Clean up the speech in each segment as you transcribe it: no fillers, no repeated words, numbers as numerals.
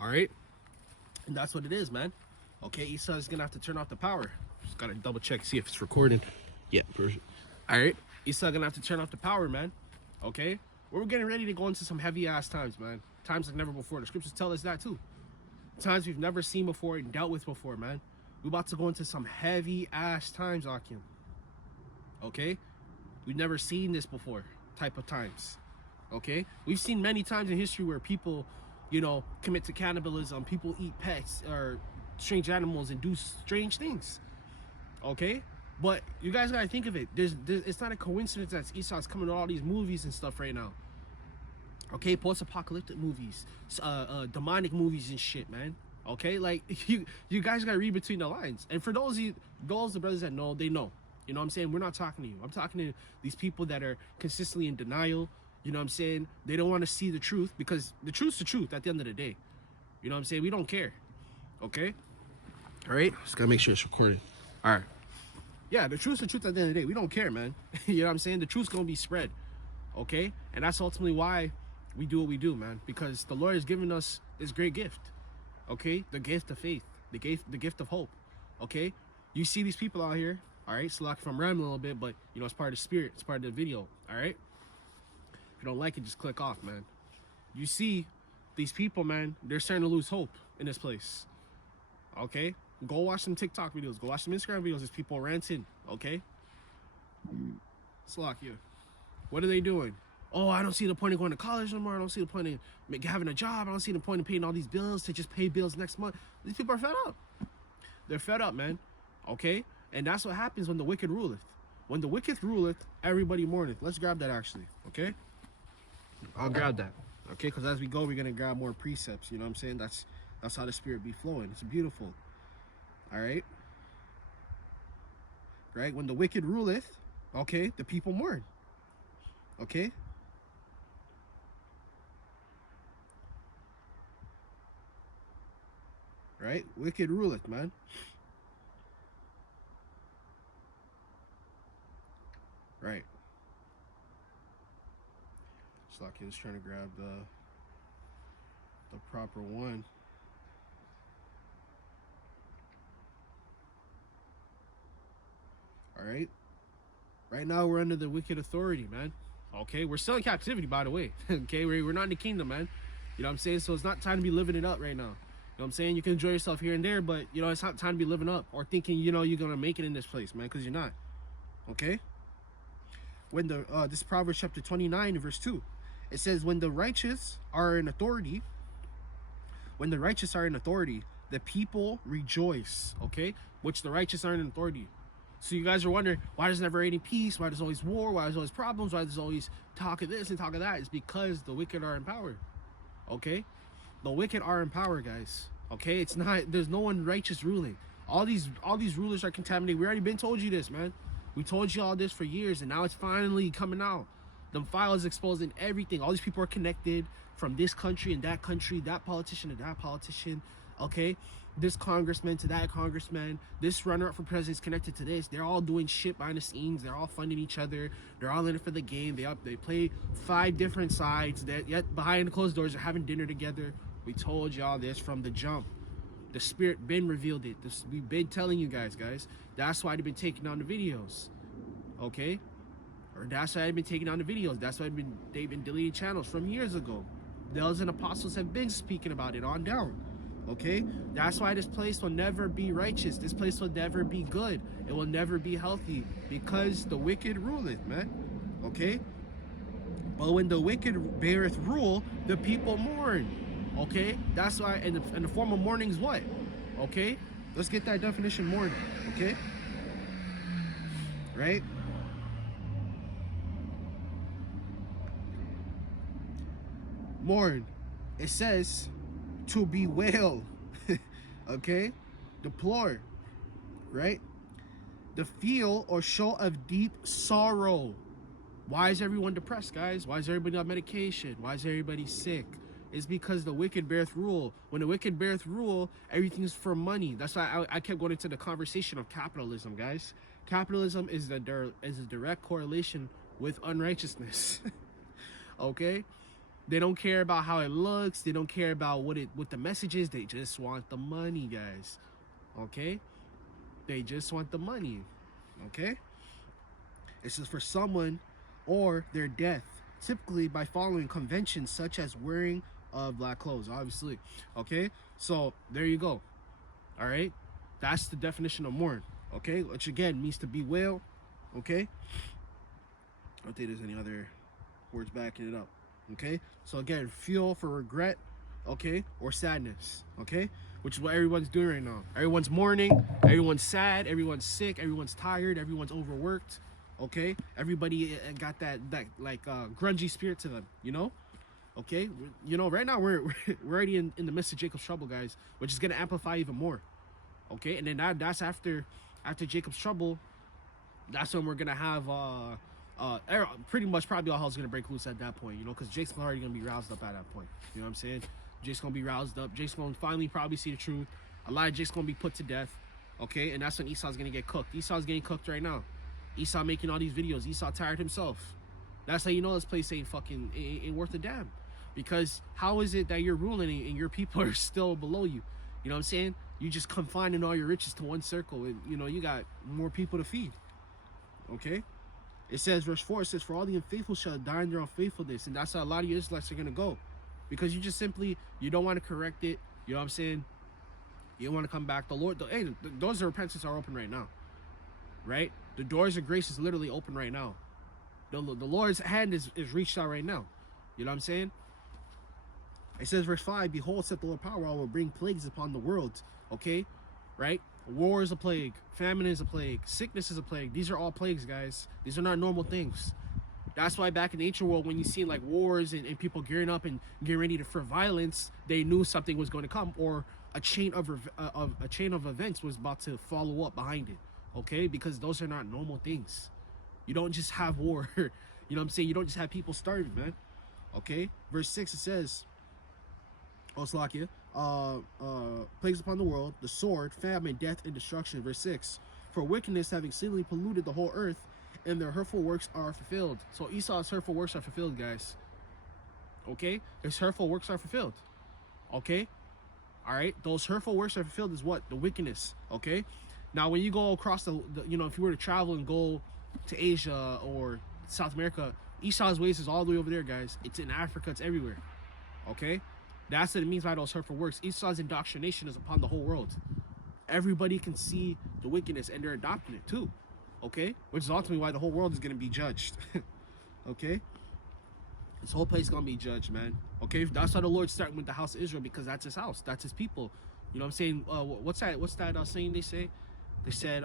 All right, and that's what it is, man. Okay, Esau is gonna have to turn off the power. Just gotta double check, see if it's recording. Yeah, all right. Esau gonna have to turn off the power, man. Okay, we're getting ready to go into some heavy ass times, man. Times like never before. The scriptures tell us that too. Times we've never seen before and dealt with before, man. We're about to go into some heavy ass times, Akim. Okay, we've never seen this before. Type of times. Okay, we've seen many times in history where people, you know, commit to cannibalism. People eat pets or strange animals and do strange things. Okay, but you guys gotta think of it. It's not a coincidence that Esau's coming to all these movies and stuff right now. Okay, post-apocalyptic movies, demonic movies and shit, man. Okay, like you guys gotta read between the lines. And for those the brothers that know, they know. You know what I'm saying? We're not talking to you. I'm talking to these people that are consistently in denial. You know what I'm saying? They don't want to see the truth, because the truth's the truth at the end of the day. You know what I'm saying? We don't care. Okay? All right? Just gotta make sure it's recorded. All right. Yeah, the truth's the truth at the end of the day. We don't care, man. You know what I'm saying? The truth's gonna be spread. Okay? And that's ultimately why we do what we do, man. Because the Lord has given us this great gift. Okay? The gift of faith. The gift of hope. Okay? You see these people out here. All right, so like if I'm rambling a little bit, but you know, it's part of the spirit, it's part of the video. All right, if you don't like it, just click off, man. You see these people, man, they're starting to lose hope in this place. Okay, go watch some TikTok videos, go watch some Instagram videos. There's people ranting. Okay, Slovakia, what are they doing? Oh, I don't see the point of going to college no more. I don't see the point of having a job. I don't see the point of paying all these bills to just pay bills next month. These people are fed up. They're fed up, man. Okay. And that's what happens when the wicked ruleth. When the wicked ruleth, everybody mourneth. Let's grab that, actually. Okay? I'll grab that. Okay? Because as we go, we're going to grab more precepts. You know what I'm saying? That's how the spirit be flowing. It's beautiful. All right? Right? When the wicked ruleth, okay, the people mourn. Okay? Right? Wicked ruleth, man. Right. It's like he was trying to grab the proper one. All right. Right now we're under the wicked authority, man. Okay, we're still in captivity, by the way. Okay, we're not in the kingdom, man. You know what I'm saying? So it's not time to be living it up right now. You know what I'm saying? You can enjoy yourself here and there, but you know, it's not time to be living up or thinking, you know, you're gonna make it in this place, man, because you're not. Okay? When this Proverbs chapter 29 verse 2, it says, when the righteous are in authority, the people rejoice. Okay, which the righteous are in authority. So you guys are wondering, why there's never any peace? Why there's always war? Why there's always problems? Why there's always talk of this and talk of that? It's because the wicked are in power. Okay, the wicked are in power, guys. Okay, it's not. There's no one righteous ruling. All these rulers are contaminated. We already been told you this, man. We told you all this for years, and now it's finally coming out. The files exposing everything. All these people are connected from this country and that country, that politician to that politician. Okay, this congressman to that congressman, this runner-up for president is connected to this. They're all doing shit behind the scenes. They're all funding each other. They're all in it for the game. They play 5 different sides. That yet behind the closed doors are having dinner together. We told y'all this from the jump. The spirit been revealed it. We've been telling you guys. That's why they've been taking down the videos. Okay? Or that's why I've been taking down the videos. That's why they've been deleting channels from years ago. Those and apostles have been speaking about it on down. Okay? That's why this place will never be righteous. This place will never be good. It will never be healthy. Because the wicked ruleth, man. Okay? But when the wicked beareth rule, the people mourn. Okay? That's why, and the form of mourning is what? Okay? Let's get that definition, mourning. Okay? Right? Mourn. It says to bewail. Okay? Deplore. Right? To feel or show of deep sorrow. Why is everyone depressed, guys? Why is everybody on medication? Why is everybody sick? It's because the wicked beareth rule. When the wicked beareth rule, everything's for money. That's why I kept going into the conversation of capitalism, guys. Capitalism is a direct correlation with unrighteousness. Okay? They don't care about how it looks. They don't care about what the message is. They just want the money, guys. Okay? They just want the money. Okay? It's just for someone or their death, typically by following conventions such as wearing black clothes, obviously. Okay? So there you go. All right? That's the definition of mourn. Okay? Which again means to bewail. Okay? I don't think there's any other words backing it up. Okay, so again, fuel for regret, okay, or sadness, okay, which is what everyone's doing right now. Everyone's mourning, everyone's sad, everyone's sick, everyone's tired, everyone's overworked, okay. Everybody got that like grungy spirit to them, you know. Okay, you know, right now we're already in the midst of Jacob's trouble, guys, which is gonna amplify even more. Okay, and then that's after Jacob's trouble. That's when we're gonna have pretty much probably all hell's gonna break loose at that point, you know, because Jake's already gonna be roused up at that point. You know what I'm saying? Jake's gonna be roused up. Jake's gonna finally probably see the truth. A lot of Jake's gonna be put to death. Okay, and that's when Esau's gonna get cooked. Esau's getting cooked right now. Esau making all these videos. Esau tired himself. That's how you know this place ain't worth a damn. Because how is it that you're ruling and your people are still below you? You know what I'm saying? You just confining all your riches to one circle, and you know you got more people to feed. Okay. It says, verse 4, it says, for all the unfaithful shall die in their unfaithfulness. And that's how a lot of you Israelites are going to go. Because you just simply, you don't want to correct it. You know what I'm saying? You don't want to come back. The Lord, hey, the doors of repentance are open right now. Right? The doors of grace is literally open right now. The Lord's hand is reached out right now. You know what I'm saying? It says, verse 5, behold, saith the Lord power, I will bring plagues upon the world. Okay? Right? War is a plague. Famine is a plague. Sickness is a plague. These are all plagues, guys. These are not normal things. That's why back in the ancient world, when you see like wars and people gearing up and getting ready for violence, they knew something was going to come, or a chain of events was about to follow up behind it. Okay, because those are not normal things. You don't just have war. You know what I'm saying? You don't just have people starving, man. Okay, verse 6 it says, oh, Slakia, plagues upon the world, the sword, famine, death, and destruction. Verse 6, for wickedness having seemingly polluted the whole earth, and their hurtful works are fulfilled. So Esau's hurtful works are fulfilled, guys. Okay? His hurtful works are fulfilled. Okay? Alright? Those hurtful works are fulfilled is what? The wickedness. Okay? Now, when you go across the you know, if you were to travel and go to Asia or South America, Esau's ways is all the way over there, guys. It's in Africa. It's everywhere. Okay? That's what it means by those hurtful works. Esau's indoctrination is upon the whole world. Everybody can see the wickedness, and they're adopting it too. Okay? Which is ultimately why the whole world is going to be judged. Okay? This whole place is going to be judged, man. Okay? That's why the Lord's starting with the house of Israel, because that's his house. That's his people. You know what I'm saying? What's that saying they say? They said,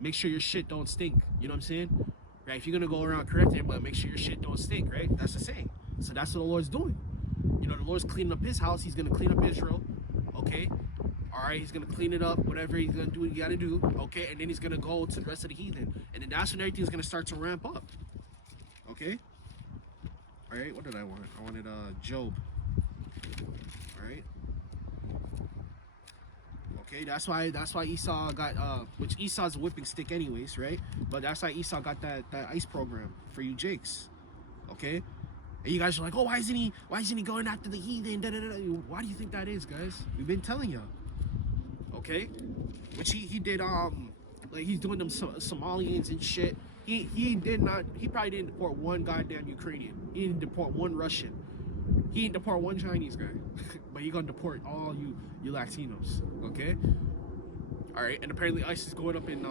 make sure your shit don't stink. You know what I'm saying? Right? If you're going to go around correcting, but make sure your shit don't stink, right? That's the saying. So that's what the Lord's doing. You know, the Lord's cleaning up his house. He's going to clean up Israel. Okay? All right, he's going to clean it up, whatever he's going to do, what he got to do. Okay? And then he's going to go to the rest of the heathen. And then that's when everything's going to start to ramp up. Okay? All right, what did I want? I wanted Job. All right? Okay, that's why Esau got, which Esau's a whipping stick anyways, right? But that's why Esau got that ICE program for you Jakes. Okay? And you guys are like, oh, why isn't he going after the heathen? Da, da, da. Why do you think that is, guys? We've been telling y'all. Okay? Which he did, like he's doing them Somalians and shit. He probably didn't deport one goddamn Ukrainian. He didn't deport one Russian. He didn't deport one Chinese guy. But he gonna deport all you Latinos. Okay? Alright, and apparently ICE is going up in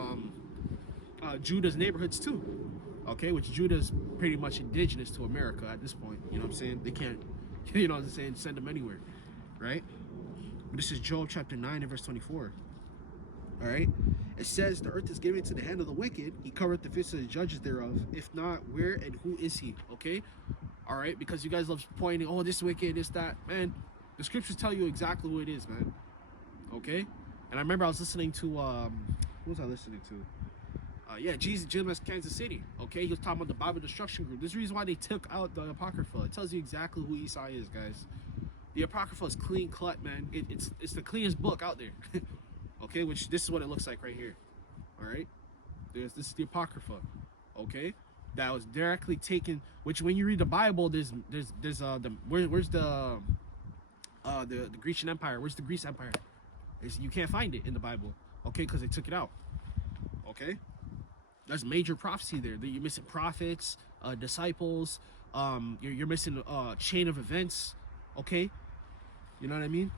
Judah's neighborhoods too. Okay, which Judah's pretty much indigenous to America at this point. You know what I'm saying? They can't, you know what I'm saying, send them anywhere. Right? But this is Job chapter 9 and verse 24. Alright? It says, the earth is given into the hand of the wicked. He covereth the fists of the judges thereof. If not, where and who is he? Okay? Alright? Because you guys love pointing, oh, this wicked, this, that. Man, the scriptures tell you exactly who it is, man. Okay? And I remember I was listening to, who was I listening to? Yeah, Jesus, Jim, Kansas City. Okay, he was talking about the Bible Destruction Group. This is the reason why they took out the Apocrypha. It tells you exactly who Esau is, guys. The Apocrypha is clean cut, man. It's the cleanest book out there. Okay, which this is what it looks like right here. All right, this is the Apocrypha. Okay, that was directly taken. Which when you read the Bible, where's the Grecian Empire? Where's the Greece Empire? You can't find it in the Bible, okay? Because they took it out, okay? That's major prophecy there. You're missing prophets, disciples. You're missing a chain of events, okay? You know what I mean?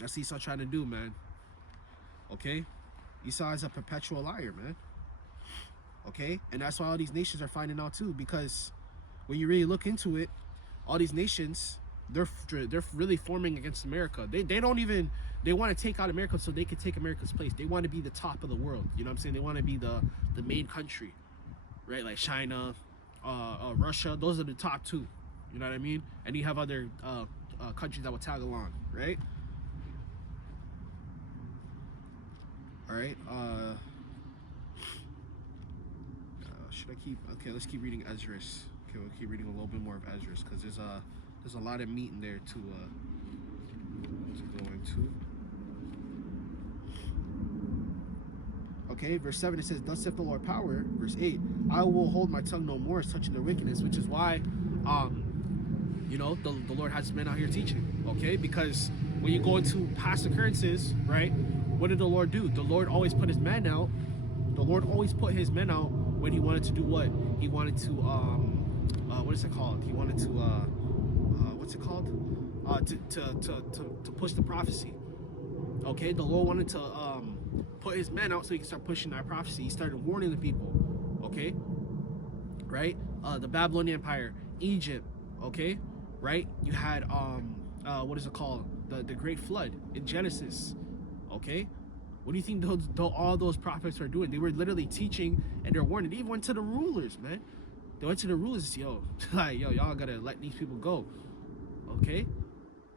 That's Esau trying to do, man. Okay? Esau is a perpetual liar, man. Okay? And that's why all these nations are finding out too, because when you really look into it, all these nations, they're really forming against America. They don't even, they want to take out America so they can take America's place. They want to be the top of the world. You know what I'm saying? They want to be the main country, right? Like China, Russia. Those are the top two. You know what I mean? And you have other countries that will tag along, right? All right. Should I keep? Okay, let's keep reading Esdras. Okay, we'll keep reading a little bit more of Esdras because there's a lot of meat in there to go into. Okay, verse 7, it says, "Thus saith the Lord power." Verse 8, "I will hold my tongue no more as touching their wickedness," which is why, you know, the Lord has men out here teaching. Okay, because when you go into past occurrences, right? What did the Lord do? The Lord always put his men out. The Lord always put his men out when he wanted to do what? He wanted to, what is it called? He wanted to, what's it called? To push the prophecy. Okay, the Lord wanted to put his men out so he could start pushing that prophecy. He started warning the people. Okay, right? The Babylonian Empire, Egypt. Okay, right? You had what is it called? The Great Flood in Genesis. Okay, what do you think all those prophets are doing? They were literally teaching and they're warning. They even went to the rulers, man. They went to the rulers and said, yo, y'all gotta let these people go. Okay,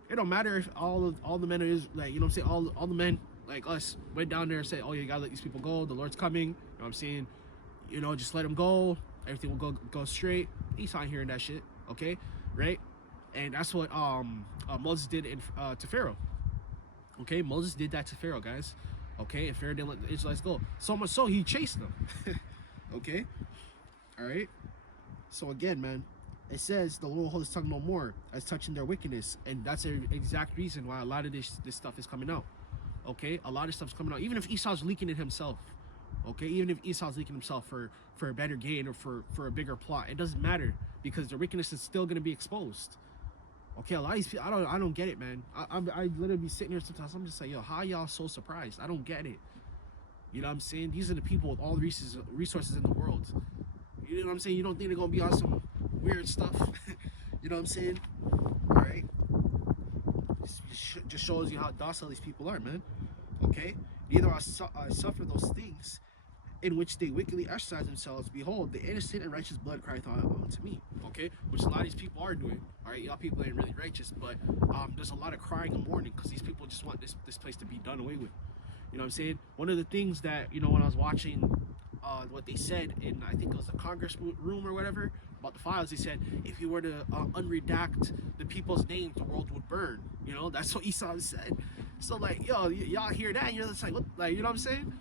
it don't matter if all the men is like, you know what I'm saying, all the men like us went down there and said, oh, you gotta let these people go. The Lord's coming. You know what I'm saying? You know, just let them go. Everything will go straight. He's not hearing that shit. Okay, right? And that's what Moses did to Pharaoh. Okay, Moses did that to Pharaoh, guys. Okay, and Pharaoh didn't let the Israelites go. So much so, he chased them. Okay? Alright? So again, man, it says the Lord will hold his tongue no more as touching their wickedness. And that's the exact reason why a lot of this stuff is coming out. Okay? A lot of stuff's coming out. Even if Esau's leaking it himself. Okay? Even if Esau's leaking himself for a better gain or for a bigger plot. It doesn't matter because their wickedness is still going to be exposed. Okay, a lot of these people, I don't get it, man. I literally be sitting here sometimes. I'm just like, yo, how y'all so surprised? I don't get it. You know what I'm saying? These are the people with all the resources in the world. You know what I'm saying? You don't think they're gonna be on some weird stuff? You know what I'm saying? All right. Just shows you how docile these people are, man. Okay. Neither I suffer those things in which they wickedly exercise themselves. Behold, the innocent and righteous blood crieth unto me. Okay, which a lot of these people are doing. All right, y'all people ain't really righteous, but there's a lot of crying and mourning because these people just want this place to be done away with. You know what I'm saying? One of the things that, you know, when I was watching what they said in, I think it was the Congress room or whatever, about the files, they said if you were to unredact the people's names, the world would burn. You know, that's what Esau said. So like, yo, y'all hear that and you're just like, what? Like, you know what I'm saying?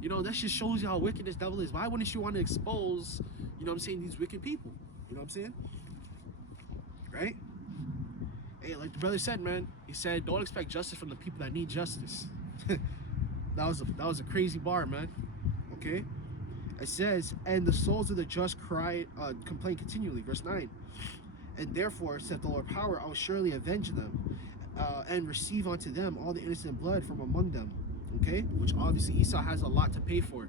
You know, that just shows you how wicked this devil is. Why wouldn't you want to expose, you know what I'm saying, these wicked people? You know what I'm saying? Right? Hey, like the brother said, man, he said, don't expect justice from the people that need justice. that was a crazy bar, man. Okay? It says, and the souls of the just complain continually. Verse 9. And therefore, saith the Lord power, I will surely avenge them, and receive unto them all the innocent blood from among them. Okay, which obviously Esau has a lot to pay for.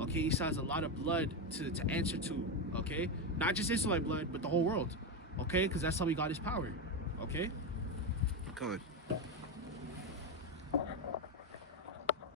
Okay, Esau has a lot of blood to answer to. Okay, not just Israelite blood, but the whole world. Okay, because that's how he got his power. Okay, come on.